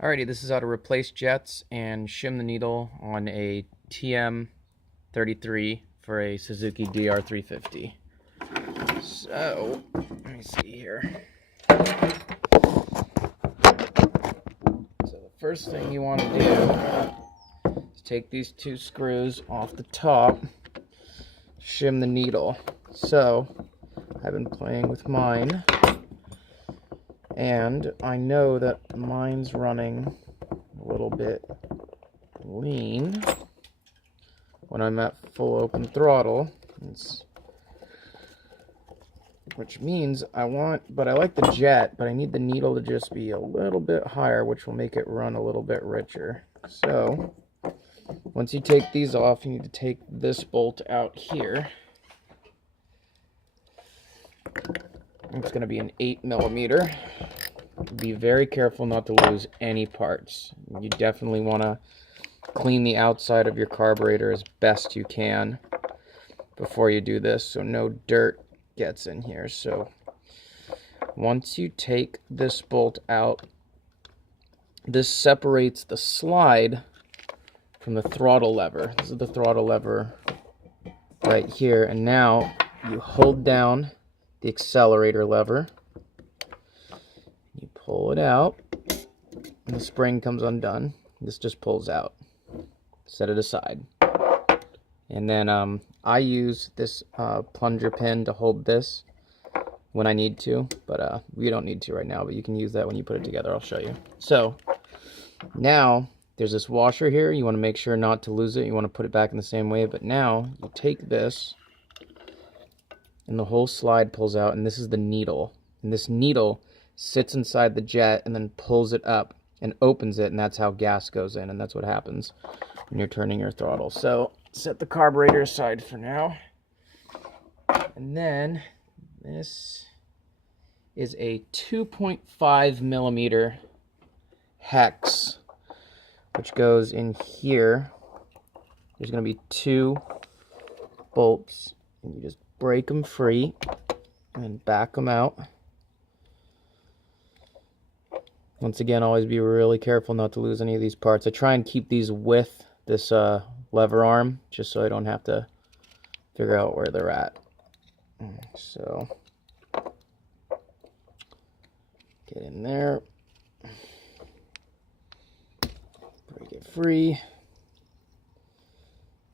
Alrighty, this is how to replace jets and shim the needle on a TM33 for a Suzuki DR350. So, let me see here. So the first thing you want to do is take these two screws off the top, shim the needle. So, I've been playing with mine, and I know that mine's running a little bit lean when I'm at full open throttle, which means I like the jet, but I need the needle to just be a little bit higher, which will make it run a little bit richer. So once you take these off, you need to take this bolt out here. It's going to be an 8mm. Be very careful not to lose any parts. You definitely want to clean the outside of your carburetor as best you can before you do this, so no dirt gets in here. So once you take this bolt out, this separates the slide from the throttle lever. This is the throttle lever right here, and now you hold down the accelerator lever, you pull it out, and the spring comes undone. This just pulls out. Set it aside. And then I use this plunger pin to hold this when I need to, but we don't need to right now, but you can use that when you put it together. I'll show you. So now there's this washer here. You want to make sure not to lose it. You want to put it back in the same way, but now you take this and the whole slide pulls out, and this is the needle. And this needle sits inside the jet and then pulls it up and opens it, and that's how gas goes in, and that's what happens when you're turning your throttle. So set the carburetor aside for now. And then this is a 2.5mm hex, which goes in here. There's going to be two bolts, and you just break them free and back them out. Once again, always be really careful not to lose any of these parts. I try and keep these with this lever arm, just so I don't have to figure out where they're at. So, get in there, break it free.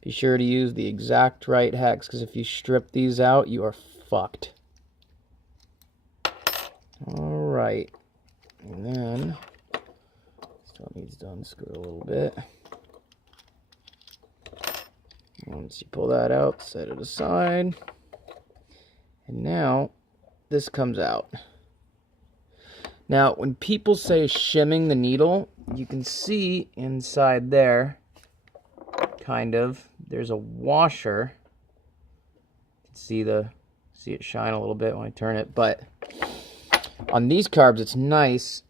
Be sure to use the exact right hex, because if you strip these out, you are fucked. Alright, and then, still needs to unscrew a little bit. Once you pull that out, set it aside. And now, this comes out. Now, when people say shimming the needle, you can see inside there, kind of, there's a washer. You can see it shine a little bit when I turn it, but on these carbs, it's nice.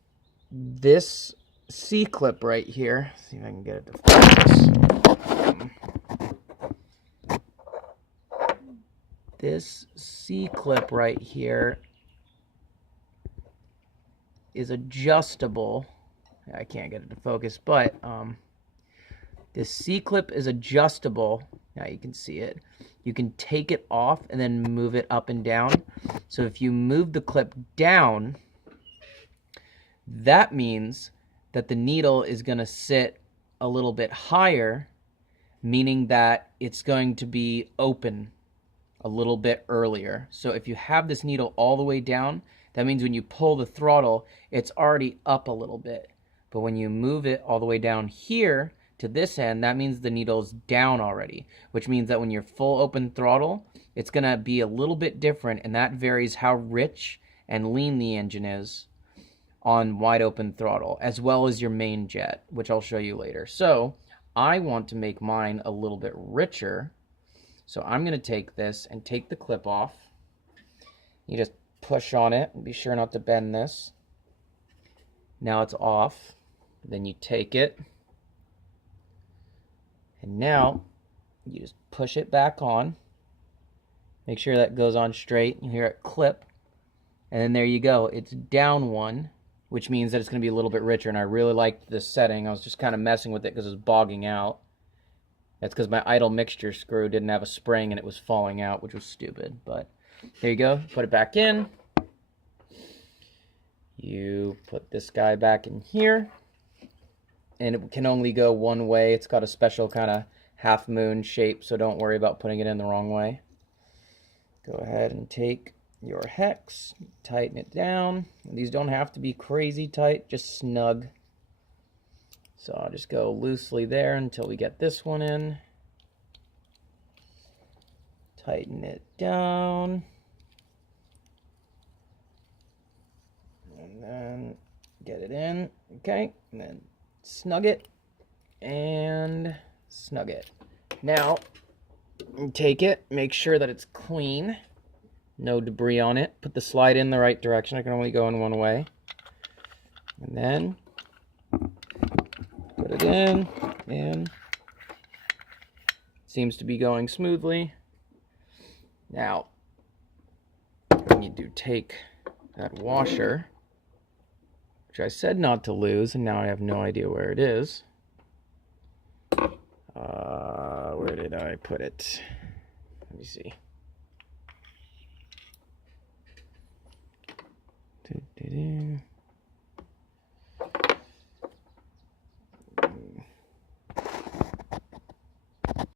This C-clip right here, see if I can get it to focus. This C-clip right here is adjustable. I can't get it to focus, but this C-clip is adjustable. Now you can see it. You can take it off and then move it up and down. So if you move the clip down, that means that the needle is going to sit a little bit higher, meaning that it's going to be open a little bit earlier. So if you have this needle all the way down, that means when you pull the throttle, it's already up a little bit. But when you move it all the way down here to this end, that means the needle's down already, which means that when you're full open throttle, it's going to be a little bit different, and that varies how rich and lean the engine is on wide open throttle, as well as your main jet, which I'll show you later. So I want to make mine a little bit richer, so I'm going to take this and take the clip off. You just push on it and be sure not to bend this. Now it's off. Then you take it, and now you just push it back on. Make sure that goes on straight. You hear it clip, and then there you go. It's down one, which means that it's going to be a little bit richer, and I really liked this setting. I was just kind of messing with it because it was bogging out. That's because my idle mixture screw didn't have a spring and it was falling out, which was stupid. But there you go. Put it back in. You put this guy back in here. And it can only go one way. It's got a special kind of half moon shape, so don't worry about putting it in the wrong way. Go ahead and take your hex, tighten it down. These don't have to be crazy tight, just snug. So I'll just go loosely there until we get this one in. Tighten it down. And then get it in. Okay, and then snug it and snug it. Now, take it, make sure that it's clean. No debris on it. Put the slide in the right direction. I can only go in one way. And then put it in, and seems to be going smoothly. Now, I need to take that washer, which I said not to lose, and now I have no idea where it is. Where did I put it? Let me see.